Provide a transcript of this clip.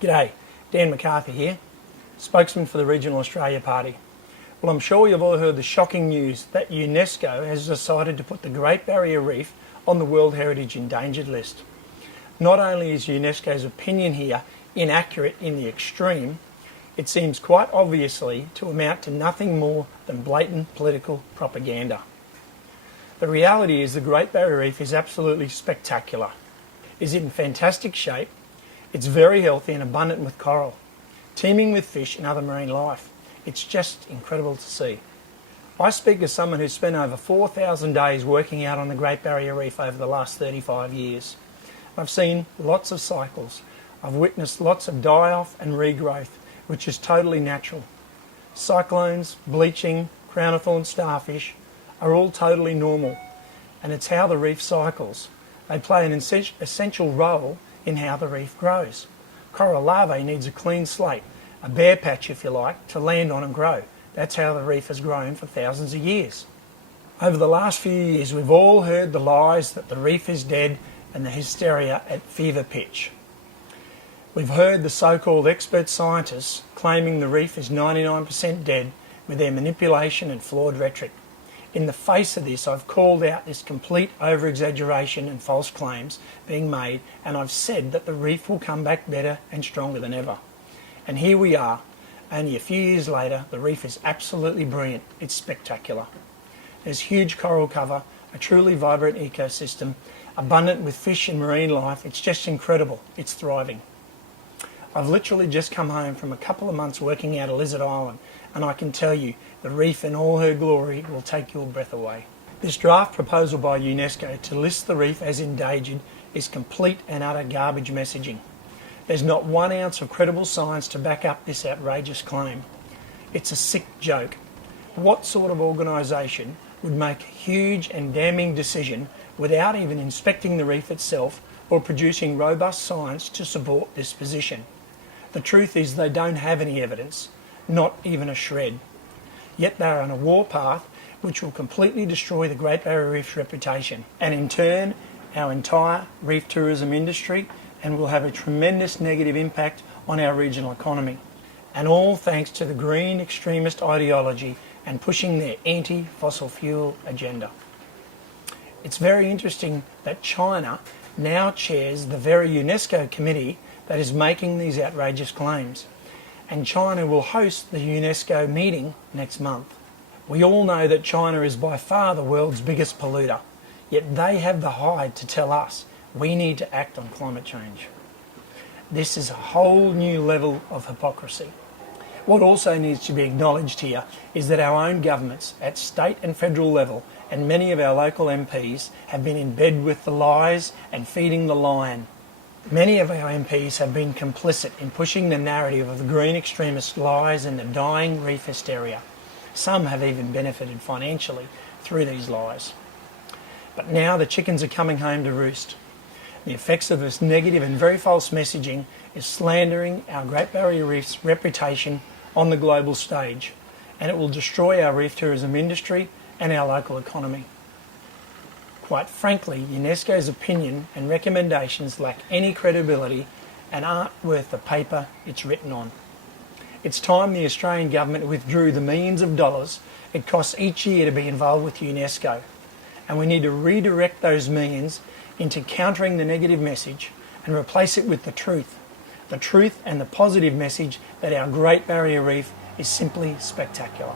G'day, Dan McCarthy here, spokesman for the Regional Australia Party. Well, I'm sure you've all heard the shocking news that UNESCO has decided to put the Great Barrier Reef on the World Heritage Endangered list. Not only is UNESCO's opinion here inaccurate in the extreme, it seems quite obviously to amount to nothing more than blatant political propaganda. The reality is the Great Barrier Reef is absolutely spectacular. It's in fantastic shape. It's very healthy and abundant with coral, teeming with fish and other marine life. It's just incredible to see. I speak as someone who's spent over 4,000 days working out on the Great Barrier Reef over the last 35 years. I've seen lots of cycles. I've witnessed lots of die-off and regrowth, which is totally natural. Cyclones, bleaching, crown of thorn starfish are all totally normal, and it's how the reef cycles. They play an essential role in how the reef grows. Coral larvae needs a clean slate, a bare patch if you like, to land on and grow. That's how the reef has grown for thousands of years. Over the last few years we've all heard the lies that the reef is dead and the hysteria at fever pitch. We've heard the so-called expert scientists claiming the reef is 99% dead with their manipulation and flawed rhetoric. In the face of this, I've called out this complete over-exaggeration and false claims being made, and I've said that the reef will come back better and stronger than ever. And here we are, only a few years later. The reef is absolutely brilliant. It's spectacular. There's huge coral cover, a truly vibrant ecosystem, abundant with fish and marine life. It's just incredible. It's thriving. I've literally just come home from a couple of months working out of Lizard Island, and I can tell you the reef in all her glory will take your breath away. This draft proposal by UNESCO to list the reef as endangered is complete and utter garbage messaging. There's not 1 ounce of credible science to back up this outrageous claim. It's a sick joke. What sort of organisation would make a huge and damning decision without even inspecting the reef itself or producing robust science to support this position? The truth is they don't have any evidence, not even a shred. Yet they are on a warpath which will completely destroy the Great Barrier Reef's reputation, and in turn our entire reef tourism industry, and will have a tremendous negative impact on our regional economy. And all thanks to the green extremist ideology and pushing their anti-fossil fuel agenda. It's very interesting that China now chairs the very UNESCO committee that is making these outrageous claims. And China will host the UNESCO meeting next month. We all know that China is by far the world's biggest polluter, yet they have the hide to tell us we need to act on climate change. This is a whole new level of hypocrisy. What also needs to be acknowledged here is that our own governments at state and federal level and many of our local MPs have been in bed with the lies and feeding the lion. Many of our MPs have been complicit in pushing the narrative of the green extremist lies and the dying reef hysteria. Some have even benefited financially through these lies. But now the chickens are coming home to roost. The effects of this negative and very false messaging is slandering our Great Barrier Reef's reputation on the global stage, and it will destroy our reef tourism industry and our local economy. Quite frankly, UNESCO's opinion and recommendations lack any credibility and aren't worth the paper it's written on. It's time the Australian government withdrew the millions of dollars it costs each year to be involved with UNESCO, and we need to redirect those millions into countering the negative message and replace it with the truth and the positive message that our Great Barrier Reef is simply spectacular.